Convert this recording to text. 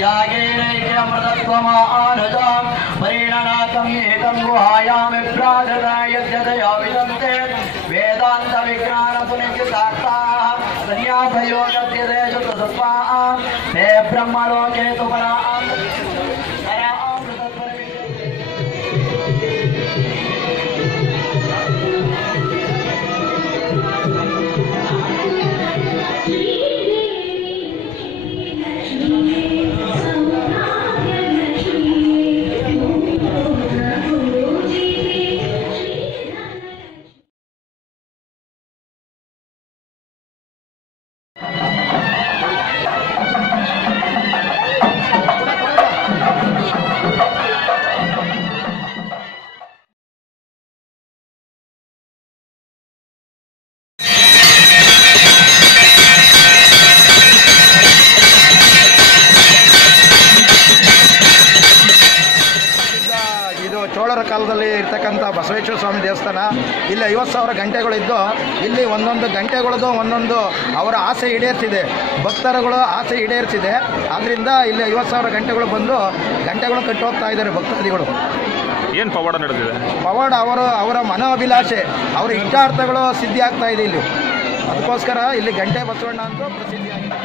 त्यागेनैक्यमृतत्वमानुजां परिणनाथम् एकं गुहायामि प्राजनायद्यतया विदन्ते वेदान्तविज्ञानपुनिकितार्थाः संन्यासयोगद्यतेषु तत्त्वां ते ब्रह्मलोके तु परां ಚೋಳರ ಕಾಲದಲ್ಲಿ ಇರ್ತಕ್ಕಂಥ ಬಸವೇಶ್ವರ ಸ್ವಾಮಿ ದೇವಸ್ಥಾನ. ಇಲ್ಲಿ 50,000 ಗಂಟೆಗಳಿದ್ದು ಇಲ್ಲಿ ಒಂದೊಂದು ಗಂಟೆಗಳದ್ದು ಒಂದೊಂದು ಅವರ ಆಸೆ ಈಡೇರ್ತಿದೆ, ಭಕ್ತರುಗಳು ಆಸೆ ಈಡೇರ್ತಿದೆ. ಆದ್ದರಿಂದ ಇಲ್ಲಿ 50,000 ಗಂಟೆಗಳು ಬಂದು ಗಂಟೆಗಳು ಕಟ್ಟಿ ಹೋಗ್ತಾ ಇದ್ದಾರೆ ಭಕ್ತಾದಿಗಳು. ಏನು ಪವಾಡ ನಡೆದಿದೆ? ಪವಾಡ ಅವರ ಮನೋಭಿಲಾಷೆ, ಅವರ ಇಷ್ಟಾರ್ಥಗಳು ಸಿದ್ಧಿ ಆಗ್ತಾ ಇದೆ ಇಲ್ಲಿ. ಅದಕ್ಕೋಸ್ಕರ ಇಲ್ಲಿ ಗಂಟೆ ಬಸವಣ್ಣ ಅಂತ ಪ್ರಸಿದ್ಧಿಯಾಗಿದೆ.